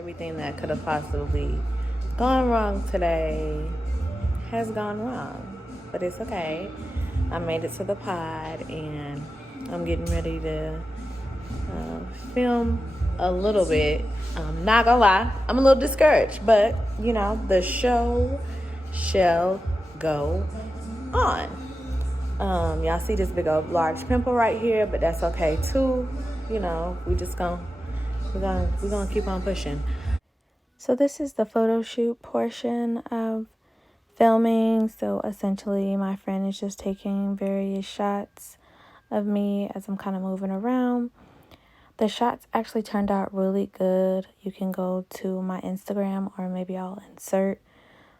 Everything that could have possibly gone wrong today has gone wrong, but it's okay. I made it to the pod, and I'm getting ready to film a little bit. Not gonna lie, I'm a little discouraged, but you know, the show shall go on. Y'all see this big old large pimple right here, but that's okay too. You know, we're gonna keep on pushing. So this is the photo shoot portion of filming. So essentially my friend is just taking various shots of me as I'm kind of moving around. The shots actually turned out really good. You can go to my Instagram, or maybe I'll insert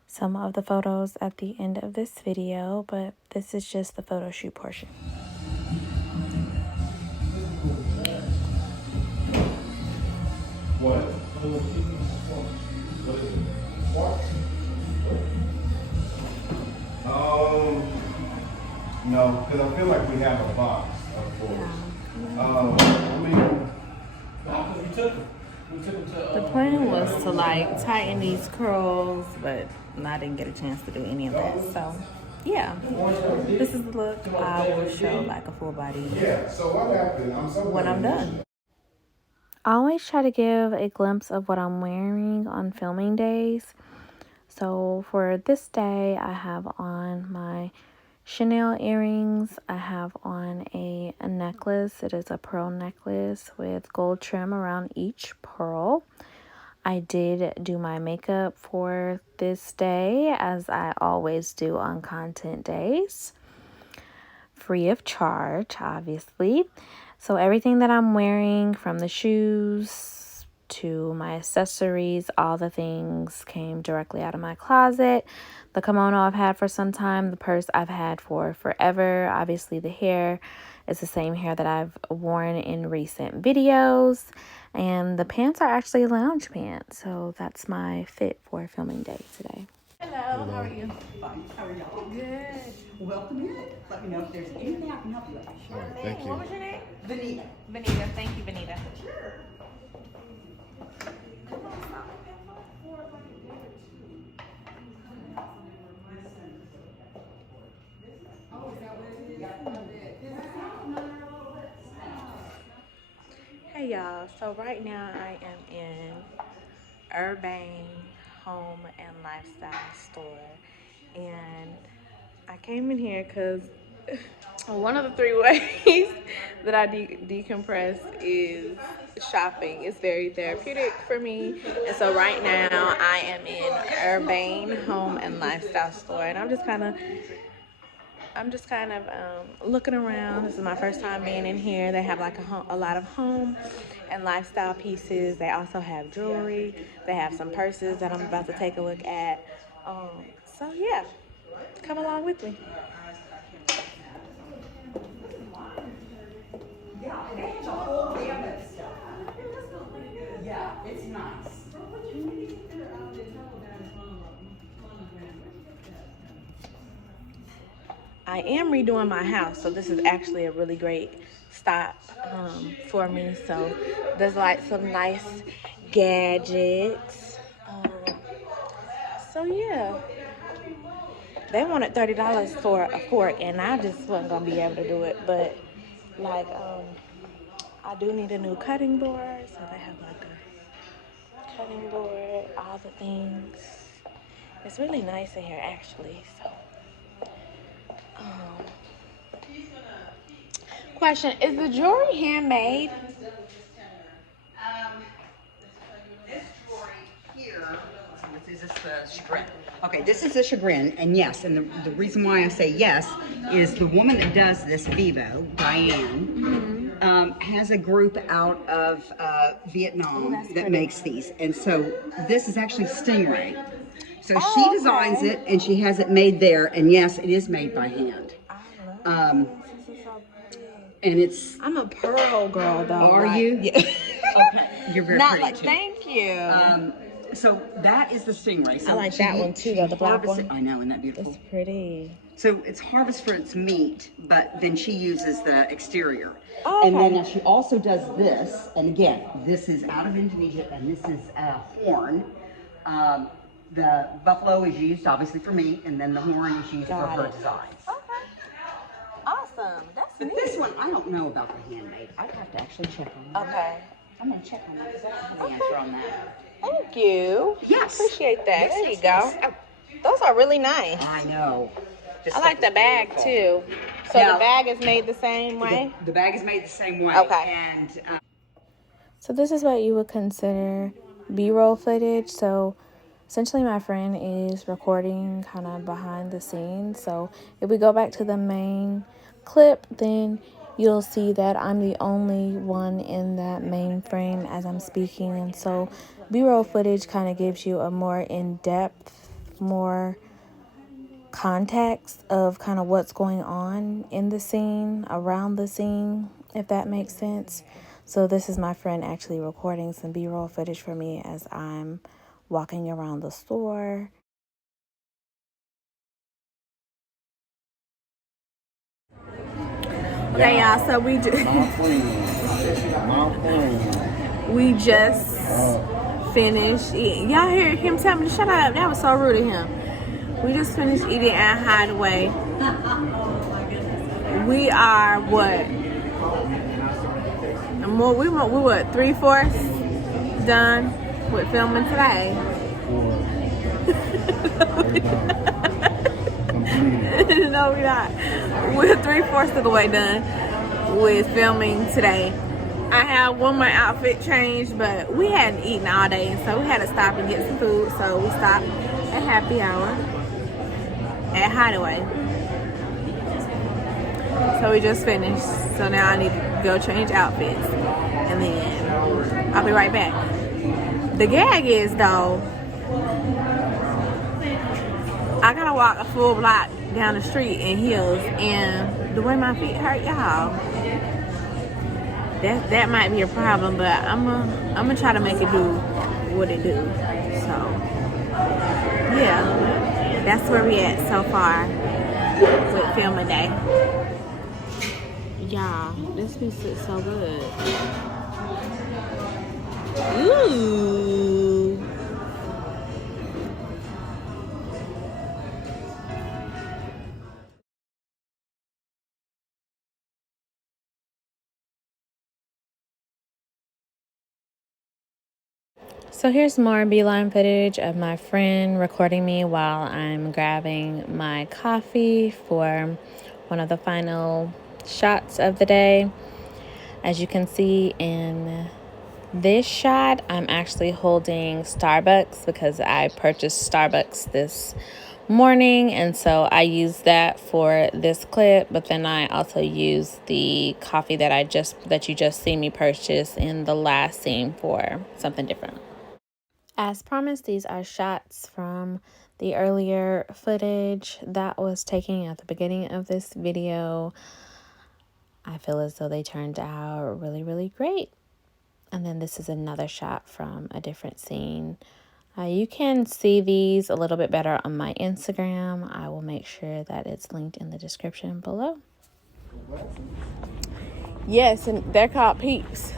some of the photos at the end of this video, but this is just the photo shoot portion. What? No, because I feel like we have a box, of course. The plan was to like tighten these curls, but I didn't get a chance to do any of that. So yeah, this is the look. I will show like a full body when I'm done. I always try to give a glimpse of what I'm wearing on filming days. So for this day, I have on my Chanel earrings. I have on a necklace. It is a pearl necklace with gold trim around each pearl. I did do my makeup for this day, as I always do on content days. Free of charge, obviously. So everything that I'm wearing, from the shoes to my accessories, all the things came directly out of my closet. The kimono I've had for some time, the purse I've had for forever. Obviously the hair is the same hair that I've worn in recent videos. And the pants are actually lounge pants. So that's my fit for filming day today. Hello, how are you? Fine. How are y'all? Good. Welcome in. Let me know if there's anything I can help you with. All right, thank you. What was your name? Vanita. Vanita. Thank you, Vanita. Sure. Hey y'all, so right now I am in Urbane Home and Lifestyle Store, and I came in here because one of the 3 ways that I decompress is shopping. It's very therapeutic for me, and so right now I am in Urbane Home and Lifestyle Store, and I'm just kind of looking around. This is my first time being in here. They have like a lot of home and lifestyle pieces. They also have jewelry. They have some purses that I'm about to take a look at. So yeah, come along with me. Yeah, they have a whole gamut of stuff. Yeah, it's nice. I am redoing my house, so this is actually a really great stop for me. So there's like some nice gadgets. So yeah, they wanted $30 for a fork, and I just wasn't gonna be able to do it. But like, I do need a new cutting board, so they have like a cutting board, all the things. It's really nice in here, actually. So. Question, is the jewelry handmade? This jewelry here, is this the chagrin? Okay, this is the chagrin, and yes, and the reason why I say yes is the woman that does this, Vivo, Diane, has a group out of Vietnam that makes these, and so this is actually Stingray. So she designs it, and she has it made there, and yes, it is made by hand. And it's. I'm a pearl girl, though. Are like, you? Yeah. Okay, you're very Not pretty like. too. Thank you. So that is the Stingray. So I like that one too, though, the black one. I know, isn't that beautiful? It's pretty. So it's harvest for its meat, but then she uses the exterior. Oh, And then okay. she also does this, and again, this is out of Indonesia, and this is horn. The buffalo is used obviously for meat, and then the horn is used Got for her it. designs. Okay. Awesome. That's But neat. this one, I don't know about the handmade. I'd have to actually check on that. Okay. I'm gonna check on that because I don't have the answer on that. Thank you. Yes. Appreciate that. Yes, There yes, you go. yes. Oh, Those are really nice. I know. This I like stuff the is bag beautiful. too. So Now, the bag is made the same way? The bag is made the same way. Okay. And So this is what you would consider B-roll footage. So essentially my friend is recording kind of behind the scenes. So if we go back to the main clip, then you'll see that I'm the only one in that main frame as I'm speaking. And so B-roll footage kind of gives you a more in-depth, more context of kind of what's going on in the scene, around the scene, if that makes sense. So this is my friend actually recording some B-roll footage for me as I'm walking around the store. Okay, y'all, so we just finished eating. Y'all hear him tell me to shut up? That was so rude of him. We just finished eating at Hideaway. We are what? We what? 3/4 done with filming today. No, we're not. We're 3/4 of the way done with filming today. I have one more outfit change, but we hadn't eaten all day, so we had to stop and get some food. So we stopped at happy hour at Hideaway. So we just finished. So now I need to go change outfits, and then I'll be right back. The gag is though, I gotta walk a full block down the street in heels, and the way my feet hurt, y'all, that might be a problem. But I'm gonna try to make it do what it do. So yeah, that's where we at so far with filming day. Y'all, this piece looks so good. Ooh. So here's more beeline footage of my friend recording me while I'm grabbing my coffee for one of the final shots of the day. As you can see in this shot, I'm actually holding Starbucks because I purchased Starbucks this morning, and so I used that for this clip. But then I also used the coffee that you just see me purchase in the last scene for something different. As promised, these are shots from the earlier footage that was taken at the beginning of this video. I feel as though they turned out really, really great. And then this is another shot from a different scene. You can see these a little bit better on my Instagram. I will make sure that it's linked in the description below. Yes, and they're called Peeps.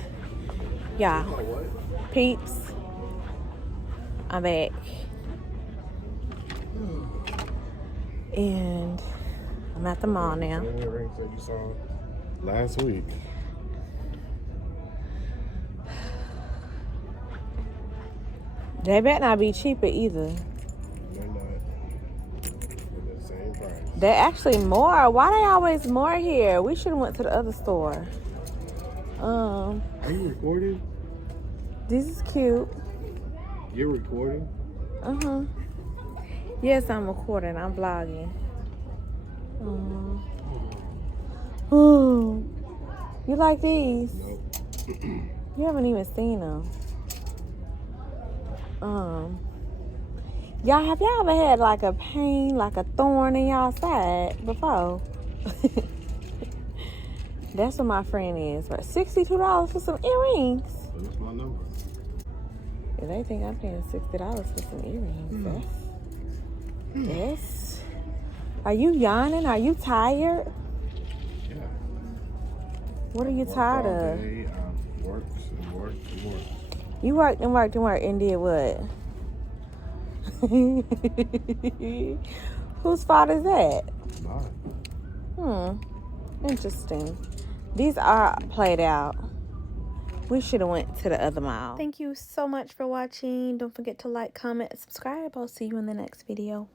Yeah, Peeps. I'm back. And I'm at the mall now. Earrings that you saw last week. They better not be cheaper either. They're not. They're the same price. They're actually more. Why they always more here? We should have went to the other store. Are you recording? This is cute. You're recording? Uh-huh. Yes, I'm recording. I'm vlogging. Oh, you like these? Nope. You haven't even seen them. Y'all, have y'all ever had like a pain, like a thorn in y'all side before? That's what my friend is. Right? $62 for some earrings. That's my number. If they think I'm paying $60 for some earrings, Are you yawning? Are you tired? Yeah. What are you Worked tired all of? day. I worked and worked and worked. You worked and worked and worked and did what? Whose fault is that? Mine. Interesting. These are played out. We should have went to the other mall. Thank you so much for watching. Don't forget to like, comment, subscribe. I'll see you in the next video.